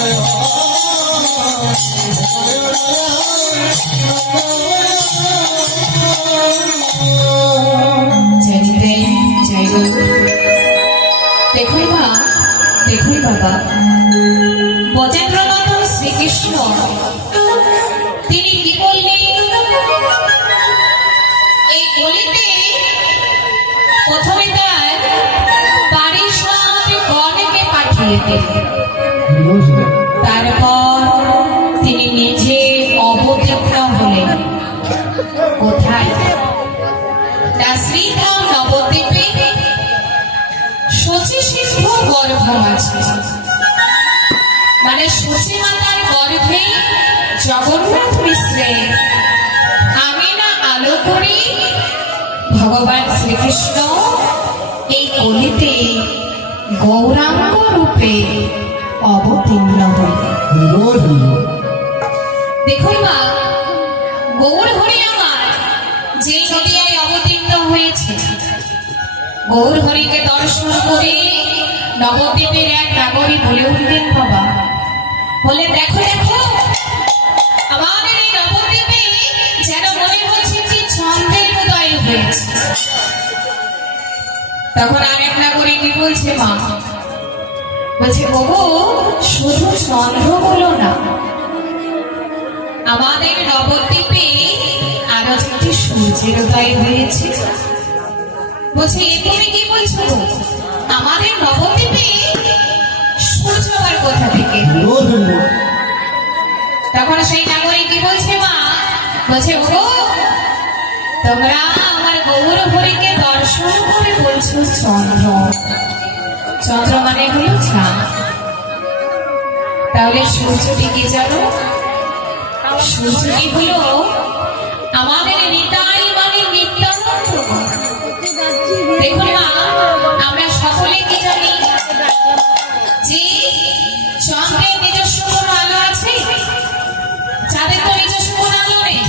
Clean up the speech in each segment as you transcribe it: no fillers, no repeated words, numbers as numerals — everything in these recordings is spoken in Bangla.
Oh কৃষ্ণ তিনি কি বললেন, এই গলিতে প্রথমে তার বাড়ির সব গণকে পাঠিয়ে দেন, তারপর তিনি নিজে অবতীর্ণ হলেন। কোথায়? না শ্রীধাম নবদ্বীপে শচী সিদ্ধ গর্ভ আছে, মানে শচী মাতার গর্ভে জগন্নাথ মিশ্রে আমিনা আলো করে ভগবান শ্রীকৃষ্ণ এই কলিতে গৌরাঙ্গ রূপে অবতীর্ণ হলেন। দেখুন মা, গৌর হরি আমার যে নদিয়ায় অবতীর্ণ হয়েছে, গৌর হরিকে দর্শন করে নবদ্বীপের এক নাগরী বলে উঠলেন, বাবা বলে দেখো দেখো আমাদের এই নবদ্বীপে যেন মনে হচ্ছে যে চন্দ্রের উদয় হয়েছে। তখন আরেক নাগরী কি বলছে, মা বলছে বাবু শুধু চন্দ্র বলো না, আমাদের নবদ্বীপে আরো একটি সূর্যের উদয় হয়েছে। বলছে এ তুমি কি বলছো, আমাদের নবদ্বীপে সূর্য আবার কোথা থেকে? তখন সেই নাগরিক কি বলছে, মা বলছে ও তোমরা আমার গৌর হরিকে দর্শন করে বলছো চন্দ্র, চন্দ্র মানে হলো চাঁদ, তাহলে সূর্যটি কি জানো? সূর্যটি হলো আমাদের নিতাই মানে নিত্যানন্দ। দেখুন মা, আমরা সকলে কি জানি যে চন্দ্রের নিজস্ব কোনো আলো আছে? চাঁদের তো নিজস্ব কোনো আলো নেই,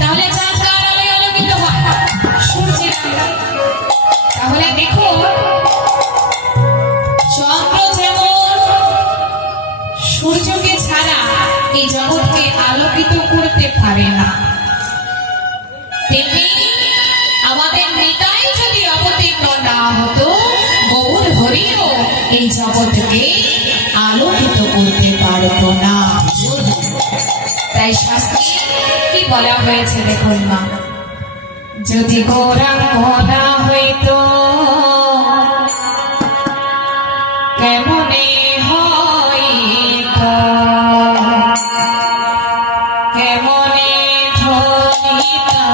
তাহলে চাঁদ কার আলোয় আলোকিত হয়? সূর্যের আলো। তাহলে দেখুন চন্দ্র যেমন সূর্যকে ছাড়া এই জগৎকে আলোকিত করতে পারে না, তেমনি আমাদের নিতাই যদি অবতীর্ণ না হতো, গৌর হরিও এই জগৎকে আলোকিত করতে পারত না। তাই শাস্ত্রে কি বলা হয়েছে দেখুন মা, যদি গৌরাঙ্গ না হইতো কেমনে হইতো, কেমনে ধরিতা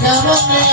কেমনে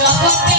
জগতে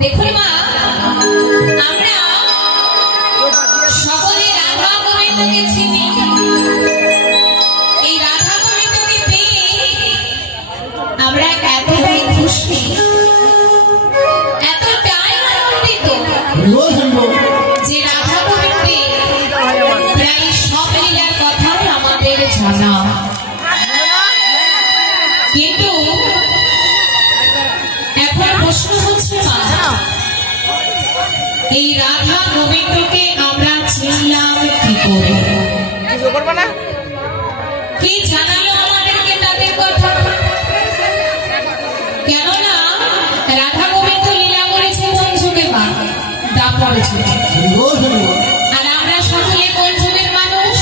দেখুন মা, আমরা সকলে রাধা গোবিন্দকে চিনি। এই রাধা গোবিন্দকে পেয়ে আমরা এতটাই খুশি, এতটাই আনন্দিত যে রাধা গোবিন্দে প্রায় সব লীলার কথাও আমাদের জানা। কিন্তু এখন প্রশ্ন হচ্ছে মা, এই রাধা গোবিন্দকে আমরা চিনলাম কি করে? কি জানালো আমাদেরকে তাদের কথা? কেননা রাধা গোবিন্দ লীলা করেছে কোন যুগে মা? দাপর যুগে। আর আমরা সকলে কোন যুগের মানুষ?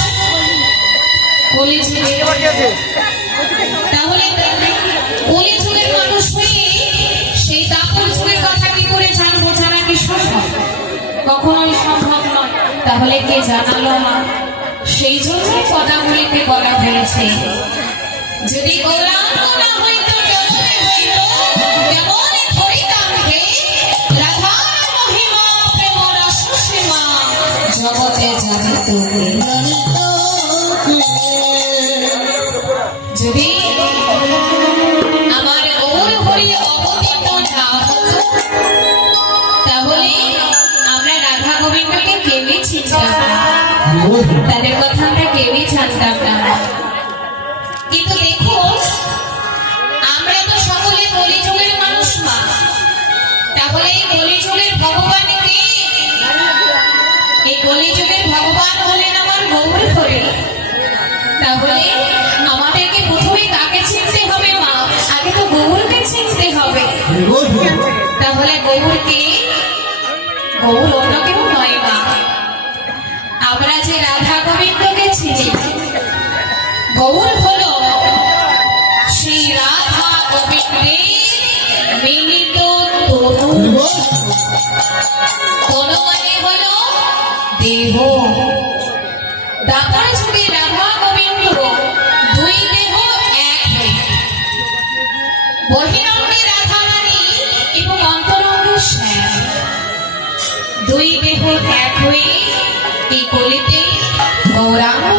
কলি যুগের। তাহলে কলি যুগের মানুষ হয়ে সেই দাপর যুগের কথা কি করে জানবো? জানা কি সম্ভব? কখনোই সম্ভব নয়। তাহলে কে জানালো মা? সেই জন্যই পদাবলিতে বলা হয়েছে, যদি গৌরাঙ্গ না হইতো কেমনে হইত, কেমনে হইতাম হে রাধার মহিমা প্রেম রস সীমা জগতে জানিত কে। যদি আমার গৌর হরি অবতীর্ণ না হতো, তাহলে আমরা রাধা গোবিন্দকে কেউই চিনতাম না, তাদের কথা আমরা কেউই জানতাম না। কিন্তু দেখুন, আমরা তো সকলে কলিযুগের মানুষ মা। তাহলে এই কলিযুগের ভগবান কে? এই কলিযুগের ভগবান হলেন আমার গৌর হরি। তাহলে আমাদেরকে প্রথমে কাকে চিনতে হবে মা? আগে তো গৌরকে চিনতে হবে। তাহলে গৌরকে? গৌর অন্য কেউ নয় মা। আমরা যে রাধা গোবিন্দকে চিনি, গৌর হলো সেই রাধা গোবিন্দের মিলিত তনু। তনু মানে হলো দেহ। দাপর যুগে রাধা গোবিন্দ দুই দেহ এক হয়ে, বহিরঙ্গে রাধা রানী এবং অন্তরঙ্গে শ্যাম, দুই দেহ এক হয়ে এই কলিতে গৌরাঙ্গ